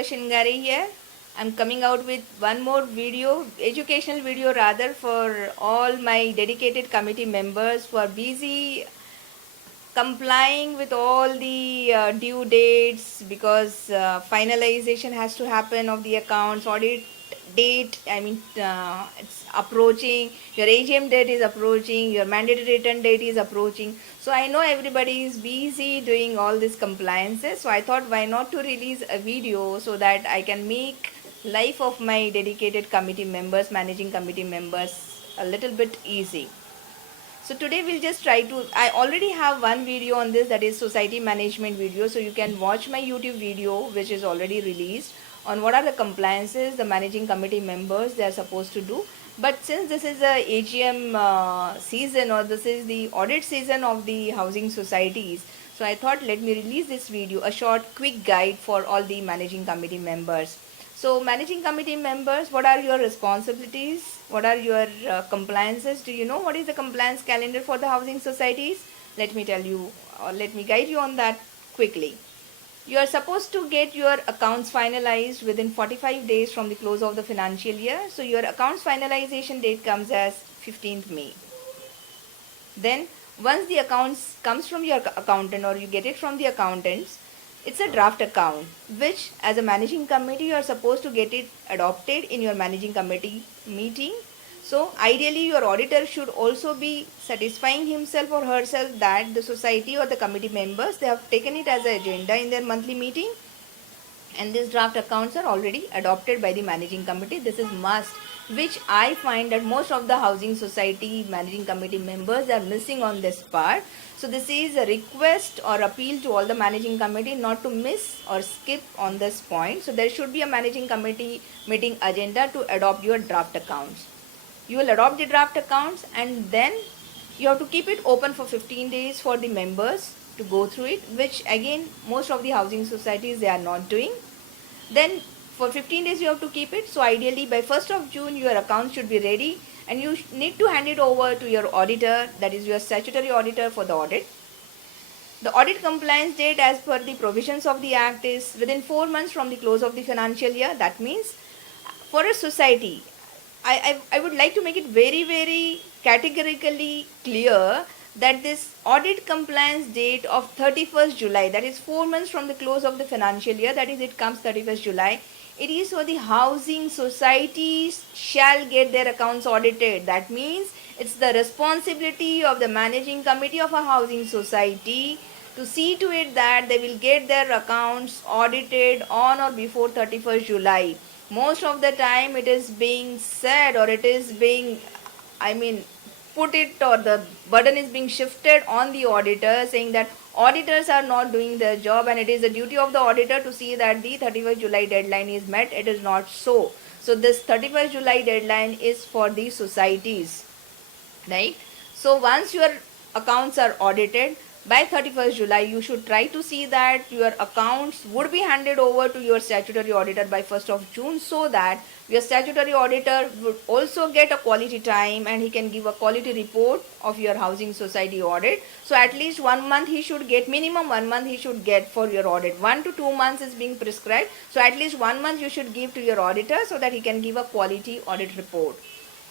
Shilpa Shingare here. I'm coming out with one more video, educational video rather, for all my dedicated committee members who are busy complying with all the due dates, because finalization has to happen of the accounts, audit date, it's approaching, your AGM date is approaching, your mandatory return date is approaching. So I know everybody is busy doing all these compliances, so I thought why not to release a video so that I can make life of my dedicated committee members, managing committee members, a little bit easy. So today we'll just try to, I already have one video on this, that is society management video. So you can watch my YouTube video which is already released on what are the compliances the managing committee members they are supposed to do. But since this is a AGM season, or this is the audit season of the housing societies, so I thought let me release this video, a short quick guide for all the managing committee members. So managing committee members, what are your responsibilities? What are your compliances? Do you know what is the compliance calendar for the housing societies? Let me tell you, or let me guide you on that quickly. You are supposed to get your accounts finalized within 45 days from the close of the financial year. So your accounts finalization date comes as 15th May. Then once the accounts comes from your accountant, or you get it from the accountants, it's a draft account which as a managing committee you are supposed to get it adopted in your managing committee meeting. So ideally your auditor should also be satisfying himself or herself that the society or the committee members, they have taken it as an agenda in their monthly meeting, and these draft accounts are already adopted by the managing committee. This is must, which I find that most of the housing society managing committee members are missing on this part. So this is a request or appeal to all the managing committee not to miss or skip on this point. So there should be a managing committee meeting agenda to adopt your draft accounts. You will adopt the draft accounts, and then you have to keep it open for 15 days for the members to go through it, which again most of the housing societies they are not doing. Then for 15 days you have to keep it. So ideally by 1st of June your account should be ready, and you need to hand it over to your auditor, that is your statutory auditor, for the audit. The audit compliance date as per the provisions of the act is within 4 months from the close of the financial year. That means for a society, I would like to make it very categorically clear that this audit compliance date of 31st July, that is 4 months from the close of the financial year, that is it comes 31st July, it is for the housing societies shall get their accounts audited. That means it's the responsibility of the managing committee of a housing society to see to it that they will get their accounts audited on or before 31st July. Most of the time it is being said, or it is being, put it, or the burden is being shifted on the auditor, saying that auditors are not doing their job and it is the duty of the auditor to see that the 31st July deadline is met. It is not so. So this 31st July deadline is for the societies, right? So once your accounts are audited by 31st July, you should try to see that your accounts would be handed over to your statutory auditor by 1st of June, so that your statutory auditor would also get a quality time and he can give a quality report of your housing society audit. So at least 1 month he should get, minimum 1 month he should get for your audit. 1 to 2 months is being prescribed. So at least 1 month you should give to your auditor so that he can give a quality audit report.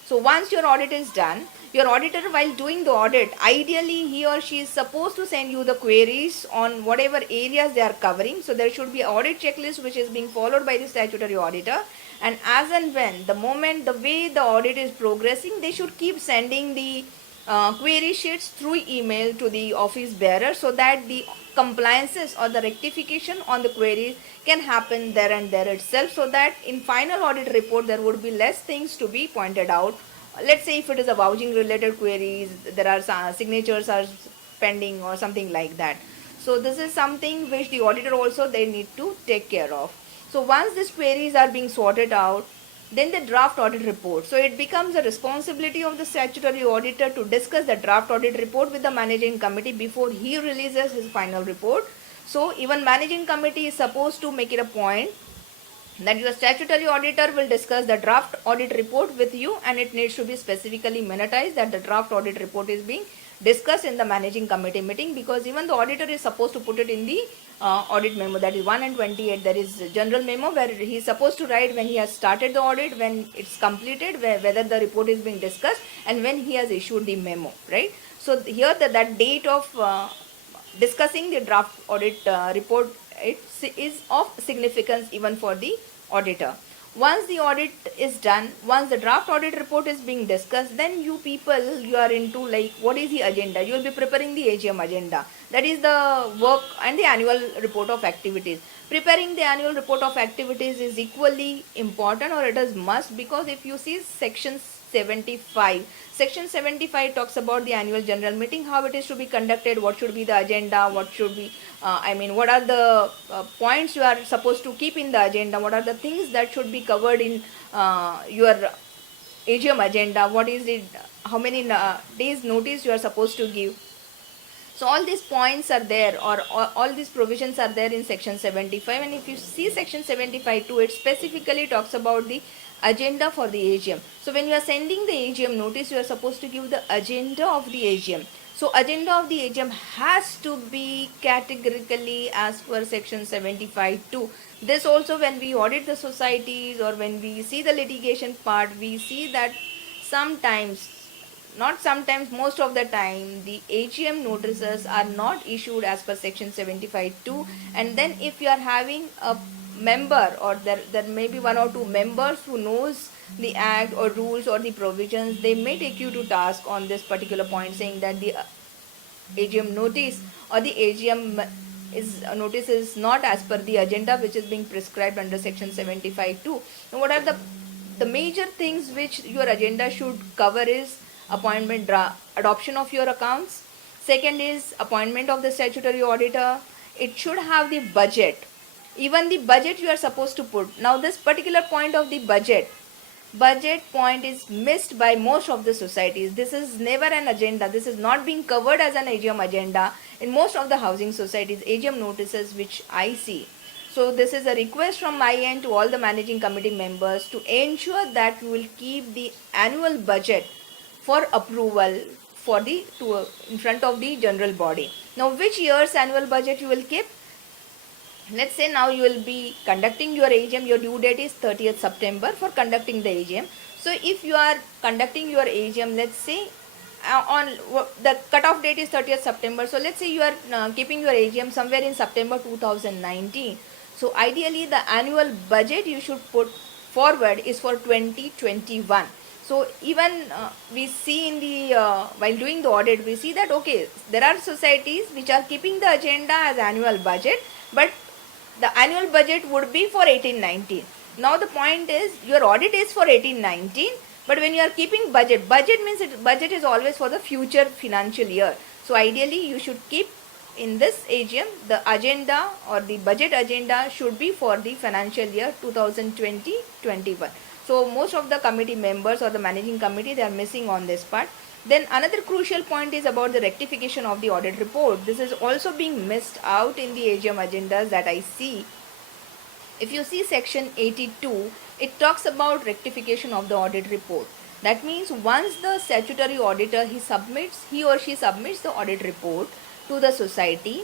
So once your audit is done, your auditor, while doing the audit, ideally he or she is supposed to send you the queries on whatever areas they are covering. So there should be an audit checklist which is being followed by the statutory auditor, and as and when, the moment, the way the audit is progressing, they should keep sending the query sheets through email to the office bearer, so that the compliances or the rectification on the queries can happen there and there itself, so that in final audit report there would be less things to be pointed out. Let's say if it is a vouching related queries, there are signatures are pending or something like that. So this is something which the auditor also they need to take care of. So once these queries are being sorted out, then the draft audit report. So it becomes a responsibility of the statutory auditor to discuss the draft audit report with the managing committee before he releases his final report. So even managing committee is supposed to make it a point that your statutory auditor will discuss the draft audit report with you, and it needs to be specifically minutized that the draft audit report is being discussed in the managing committee meeting, because even the auditor is supposed to put it in the audit memo, that is 1 and 28. There is general memo where he is supposed to write when he has started the audit, when it's completed, whether the report is being discussed, and when he has issued the memo, right? So here that date of discussing the draft audit report, it is of significance even for the auditor. Once the audit is done, once the draft audit report is being discussed, then you people, you are into like what is the agenda. You will be preparing the AGM agenda, that is the work and the annual report of activities. Preparing the annual report of activities is equally important, or it is must, because if you see section 75, section 75 talks about the annual general meeting, how it is to be conducted, what should be the agenda, what should be what are the points you are supposed to keep in the agenda, what are the things that should be covered in your AGM agenda, what is it, how many days notice you are supposed to give. So all these points are there, or all these provisions are there in section 75. And if you see section 75 too, it specifically talks about the agenda for the AGM. So when you are sending the AGM notice, you are supposed to give the agenda of the AGM. So agenda of the AGM has to be categorically as per section 75 too. This also, when we audit the societies or when we see the litigation part, we see that sometimes, not sometimes, most of the time, the AGM notices are not issued as per section 75(2). And then if you are having a member, or there may be one or two members who knows the act or rules or the provisions, they may take you to task on this particular point, saying that the AGM notice or the AGM notice is not as per the agenda which is being prescribed under section 75(2). Now what are the major things which your agenda should cover is appointment, adoption of your accounts. Second is appointment of the statutory auditor. It should have the budget, even the budget you are supposed to put. Now this particular point of the budget point is missed by most of the societies. This is never an agenda. This is not being covered as an AGM agenda in most of the housing societies, AGM notices which I see. So this is a request from my end to all the managing committee members to ensure that you will keep the annual budget for approval for the in front of the general body. Now which year's annual budget you will keep? Let's say now you will be conducting your AGM, your due date is 30th September for conducting the AGM. So if you are conducting your AGM, let's say on the cutoff date is 30th September. So let's say you are keeping your AGM somewhere in September 2019. So ideally the annual budget you should put forward is for 2021. So even we see in the while doing the audit, we see that okay, there are societies which are keeping the agenda as annual budget, but the annual budget would be for 18-19. Now the point is, your audit is for 18-19, but when you are keeping budget means budget is always for the future financial year. So ideally you should keep in this AGM the agenda or the budget agenda should be for the financial year 2020-21. So most of the committee members or the managing committee, they are missing on this part. Then another crucial point is about the rectification of the audit report. This is also being missed out in the AGM agendas that I see. If you see section 82, it talks about rectification of the audit report. That means once the statutory auditor he or she submits the audit report to the society,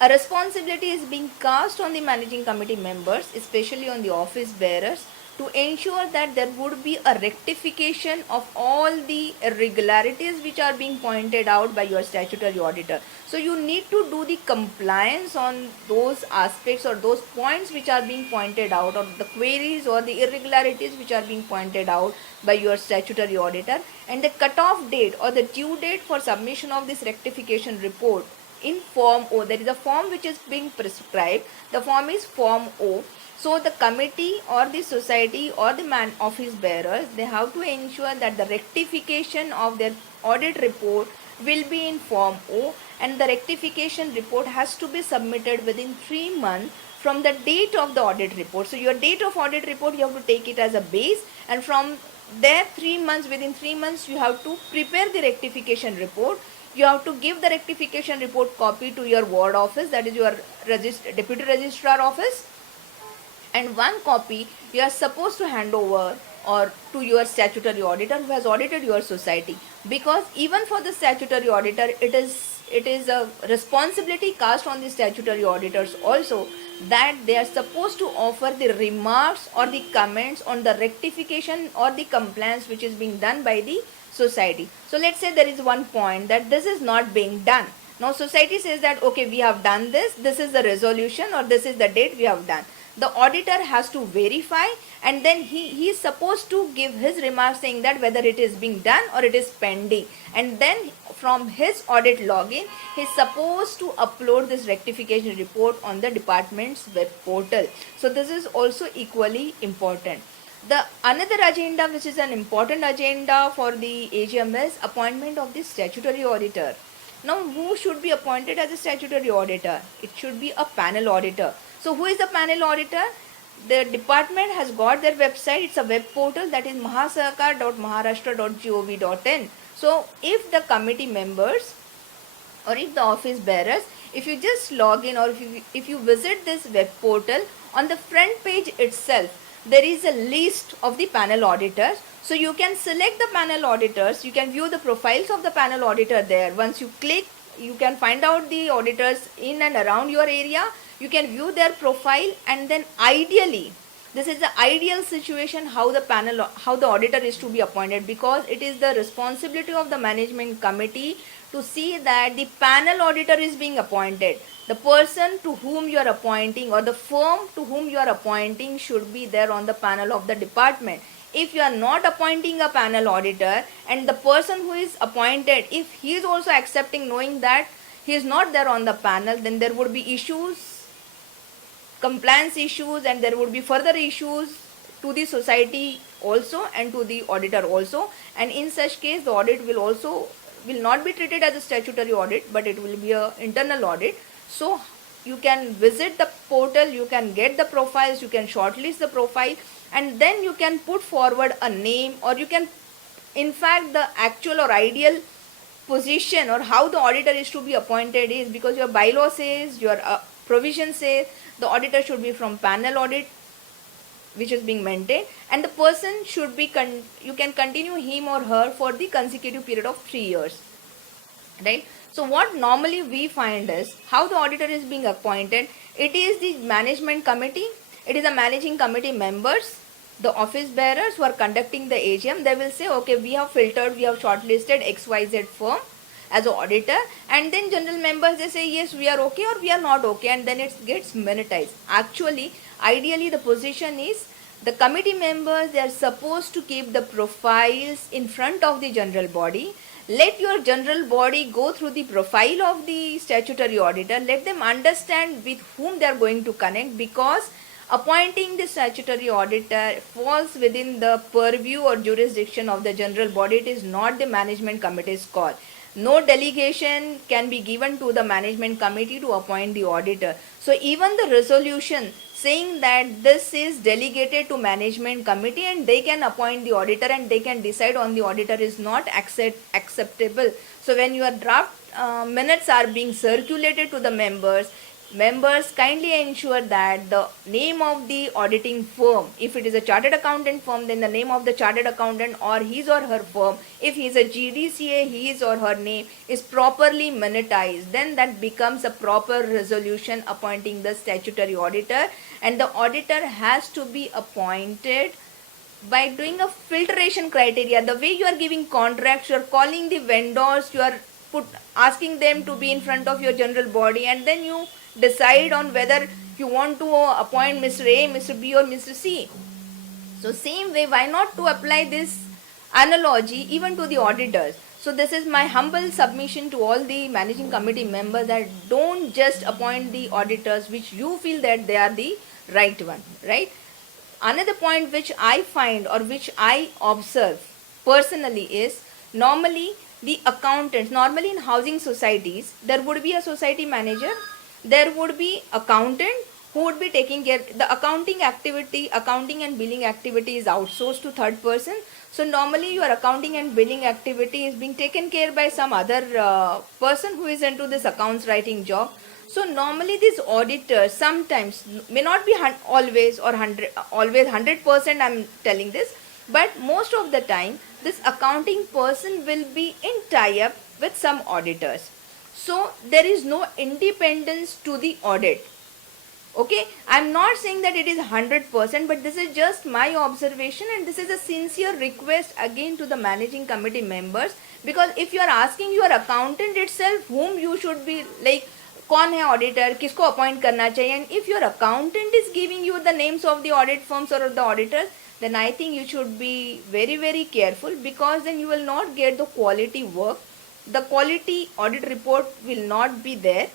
a responsibility is being cast on the managing committee members, especially on the office bearers, to ensure that there would be a rectification of all the irregularities which are being pointed out by your statutory auditor. So you need to do the compliance on those aspects or those points which are being pointed out, or the queries or the irregularities which are being pointed out by your statutory auditor. And the cutoff date or the due date for submission of this rectification report in Form O, there is a form which is being prescribed. The form is Form O. So the committee or the society or the office bearers, they have to ensure that the rectification of their audit report will be in Form O, and the rectification report has to be submitted within 3 months from the date of the audit report. So your date of audit report, you have to take it as a base, and from there within 3 months you have to prepare the rectification report. You have to give the rectification report copy to your ward office, that is your deputy registrar office, and one copy you are supposed to hand over or to your statutory auditor who has audited your society. Because even for the statutory auditor, it is it is a responsibility cast on the statutory auditors also, that they are supposed to offer the remarks or the comments on the rectification or the compliance which is being done by the society. So let's say there is one point that this is not being done. Now society says that okay, we have done this is the resolution or this is the date we have done. The auditor has to verify, and then he is supposed to give his remarks saying that whether it is being done or it is pending, and then from his audit login he is supposed to upload this rectification report on the department's web portal. So this is also equally important. The another agenda which is an important agenda for the AGM is appointment of the statutory auditor. Now who should be appointed as a statutory auditor? It should be a panel auditor. So who is the panel auditor? The department has got their website. It's a web portal, that is mahasahakar.maharashtra.gov.in. So if the committee members or if the office bearers, if you just log in or if you visit this web portal, on the front page itself there is a list of the panel auditors. So you can select the panel auditors, you can view the profiles of the panel auditor there. Once you click, you can find out the auditors in and around your area. You can view their profile, and then ideally, this is the ideal situation how the auditor is to be appointed, because it is the responsibility of the management committee to see that the panel auditor is being appointed. The person to whom you are appointing or the firm to whom you are appointing should be there on the panel of the department. If you are not appointing a panel auditor and the person who is appointed, if he is also accepting knowing that he is not there on the panel, then there would be issues, compliance issues, and there would be further issues to the society also and to the auditor also. And in such case, the audit will not be treated as a statutory audit, but it will be an internal audit. So you can visit the portal, you can get the profiles, you can shortlist the profile, and then you can put forward a name, or you can, in fact, the actual or ideal position or how the auditor is to be appointed is, because your bylaw says, your provision says the auditor should be from panel audit which is being maintained, and the person should be you can continue him or her for the consecutive period of 3 years, right? So what normally we find is how the auditor is being appointed. It is the management committee, it is the managing committee members, the office bearers who are conducting the AGM. They will say, okay, we have filtered, we have shortlisted XYZ firm as an auditor, and then general members, they say yes, we are okay or we are not okay, and then it gets minutized. Actually, ideally the position is the committee members, they are supposed to keep the profiles in front of the general body. Let your general body go through the profile of the statutory auditor, let them understand with whom they are going to connect, because appointing the statutory auditor falls within the purview or jurisdiction of the general body. It is not the management committee's call. No delegation can be given to the management committee to appoint the auditor. So even the resolution saying that this is delegated to management committee and they can appoint the auditor and they can decide on the auditor is not acceptable. So when your draft minutes are being circulated to the members kindly ensure that the name of the auditing firm, if it is a chartered accountant firm, then the name of the chartered accountant or his or her firm, if he is a GDCA, his or her name is properly minutized, then that becomes a proper resolution appointing the statutory auditor. And the auditor has to be appointed by doing a filtration criteria. The way you are giving contracts, you are calling the vendors, you are asking them to be in front of your general body, and then you decide on whether you want to appoint Mr. A, Mr. B or Mr. C. So same way, why not to apply this analogy even to the auditors? So this is my humble submission to all the managing committee members, that don't just appoint the auditors which you feel that they are the right one, right? Another point which I find or which I observe personally is, normally the accountants, normally in housing societies, there would be a society manager, there would be accountant who would be taking care. The accounting and billing activity is outsourced to third person. So normally your accounting and billing activity is being taken care by some other person who is into this accounts writing job. So normally these auditors sometimes may not be always 100%, I'm telling this, but most of the time this accounting person will be in tie-up with some auditors. So there is no independence to the audit. Okay, I'm not saying that it is 100%, but this is just my observation, and this is a sincere request again to the managing committee members, because if you are asking your accountant itself whom you should be like, कौन है auditor, किसको appoint करना चाहिए, and if your accountant is giving you the names of the audit firms or the auditors, then I think you should be very very careful, because then you will not get the quality work, the quality audit report will not be there.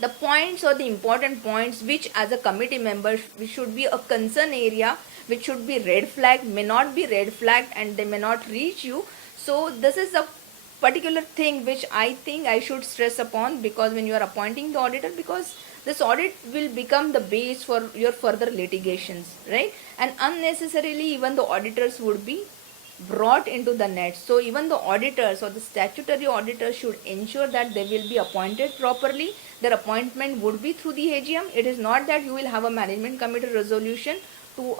The points or the important points which as a committee member which should be a concern area, which should be red flagged, may not be red flagged and they may not reach you. So this is a particular thing which I think I should stress upon, because when you are appointing the auditor, because this audit will become the base for your further litigations, right? And unnecessarily even the auditors would be brought into the net. So even the auditors or the statutory auditors should ensure that they will be appointed properly. Their appointment would be through the AGM. It is not that you will have a management committee resolution to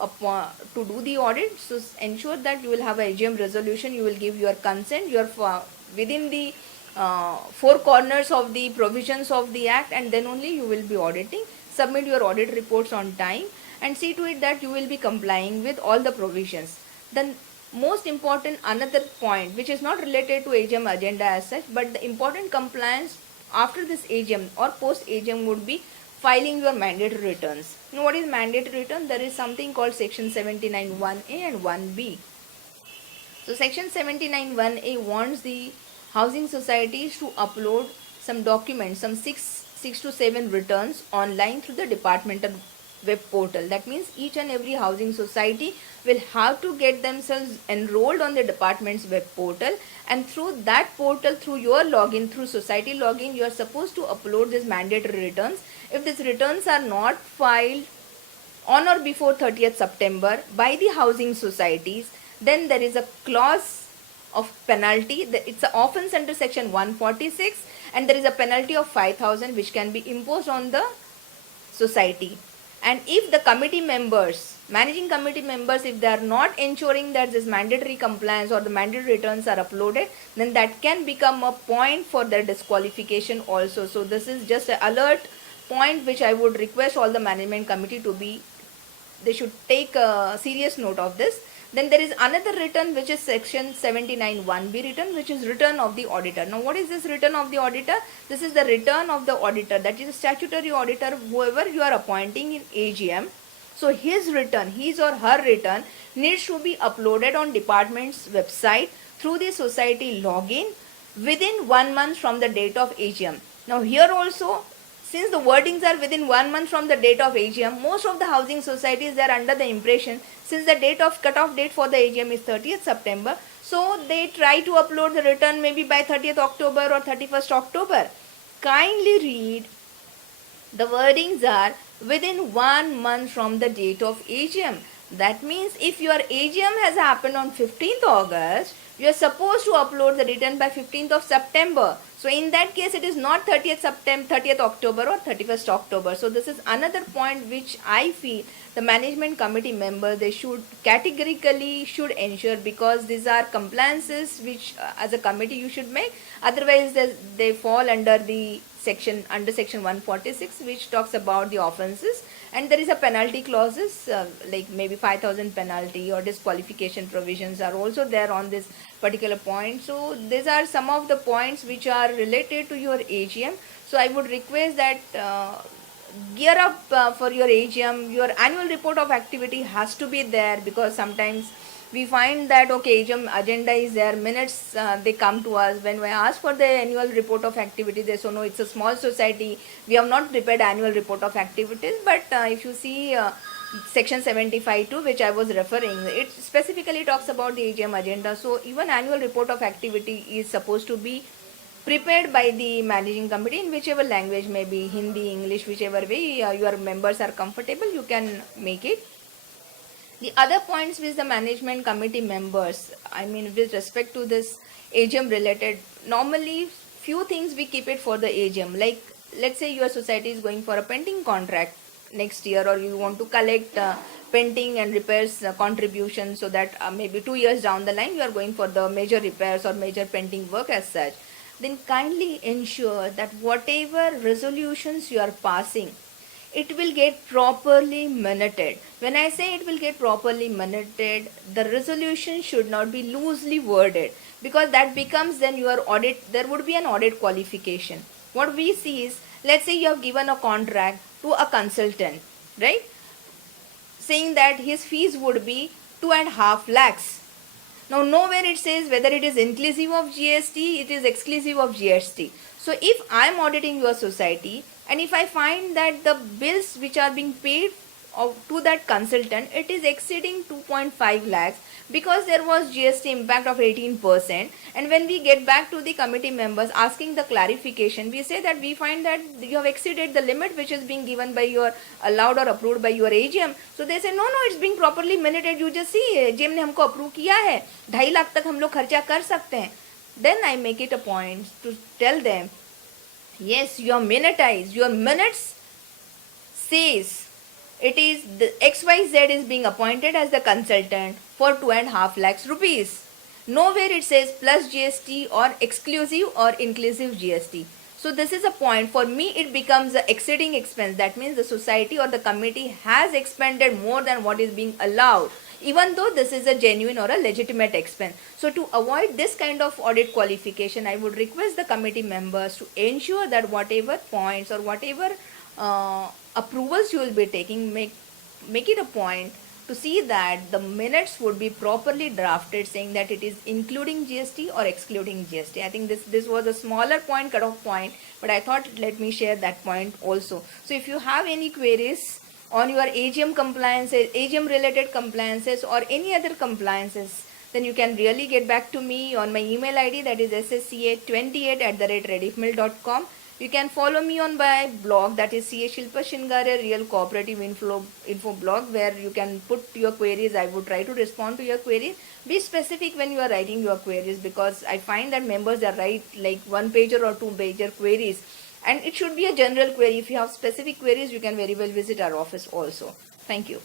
do the audit. So ensure that you will have a AGM resolution. You will give your consent. You are within the four corners of the provisions of the act, and then only you will be auditing. Submit your audit reports on time and see to it that you will be complying with all the provisions. Then most important another point which is not related to AGM agenda as such, but the important compliance after this AGM or post AGM would be filing your mandatory returns. Now what is mandatory return? There is something called section 79(1)(a) and 1(b). So section 79(1)(a) wants the housing societies to upload some documents, some six to seven returns online through the departmental web portal. That means each and every housing society will have to get themselves enrolled on the department's web portal, and through that portal, through your login, through society login, you are supposed to upload these mandatory returns. If these returns are not filed on or before 30th September by the housing societies, then there is a clause of penalty. It's an offense under section 146, and there is a penalty of 5,000 which can be imposed on the society. And if the committee members, managing committee members, if they are not ensuring that this mandatory compliance or the mandatory returns are uploaded, then that can become a point for their disqualification also. So this is just an alert point which I would request all the management committee to be, they should take a serious note of this. Then there is another return which is section 79(1)(b) return, which is return of the auditor. Now what is this return of the auditor? This is the return of the auditor, that is a statutory auditor, whoever you are appointing in AGM. So his return, his or her return needs to be uploaded on department's website through the society login within 1 month from the date of AGM. Now here also, since the wordings are within 1 month from the date of AGM, most of the housing societies, they are under the impression, since the date of cutoff date for the AGM is 30th September, so they try to upload the return maybe by 30th October or 31st October. Kindly read, the wordings are within 1 month from the date of AGM. That means if your AGM has happened on 15th August, you are supposed to upload the return by 15th of September. So in that case, it is not 30th September, 30th October or 31st October. So this is another point which I feel the management committee member, they should categorically should ensure, because these are compliances which as a committee you should make. Otherwise they fall under the section 146, which talks about the offenses, and there is a penalty clauses like maybe 5,000 penalty or disqualification provisions are also there on this particular point. So these are some of the points which are related to your AGM. So I would request that gear up for your AGM. Your annual report of activity has to be there, because sometimes we find that okay, AGM agenda is there, minutes they come to us. When we ask for the annual report of activity, they say no, it's a small society, we have not prepared annual report of activities. But if you see section 75(2), which I was referring, it specifically talks about the AGM agenda. So even annual report of activity is supposed to be prepared by the managing committee in whichever language, maybe Hindi, English, whichever way your members are comfortable, you can make it. The other points with the management committee members, I mean with respect to this AGM related, normally few things we keep it for the AGM. Like let's say your society is going for a painting contract next year, or you want to collect painting and repairs contribution, so that maybe 2 years down the line you are going for the major repairs or major painting work as such. then kindly ensure that whatever resolutions you are passing, it will get properly minuted. When I say it will get properly minuted, the resolution should not be loosely worded, because that becomes then your audit, there would be an audit qualification. What we see is, let's say you have given a contract to a consultant, right? Saying that his fees would be 2.5 lakhs. Now, nowhere it says whether it is inclusive of GST, it is exclusive of GST. So, if I am auditing your society and if I find that the bills which are being paid to that consultant, it is exceeding 2.5 lakhs, because there was GST impact of 18%, and when we get back to the committee members asking the clarification, we say that we find that you have exceeded the limit which is being given by your allowed or approved by your AGM. So they say no, it's being properly minuted, you just see AGM ने हमको approve किया है, 2.5 लाख तक हम लोग खर्चा कर सकते हैं. Then I make it a point to tell them, yes, your minutes says it is the XYZ is being appointed as the consultant for 2.5 lakhs rupees. Nowhere it says plus GST or exclusive or inclusive GST. So this is a point. For me, it becomes an exceeding expense. That means the society or the committee has expended more than what is being allowed, even though this is a genuine or a legitimate expense. So to avoid this kind of audit qualification, I would request the committee members to ensure that whatever points or whatever approvals you will be taking, make it a point to see that the minutes would be properly drafted, saying that it is including GST or excluding GST. I think this was a smaller point, cutoff point, but I thought let me share that point also. So if you have any queries on your AGM compliances, AGM related compliances, or any other compliances, then you can really get back to me on my email ID, that is ssca28@rediffmail.com. You can follow me on my blog, that is CA Shilpa Shingare Real Cooperative Info blog, where you can put your queries. I would try to respond to your queries. Be specific when you are writing your queries, because I find that members are write like 1-pager or 2-pager queries, and it should be a general query. If you have specific queries, you can very well visit our office also. Thank you.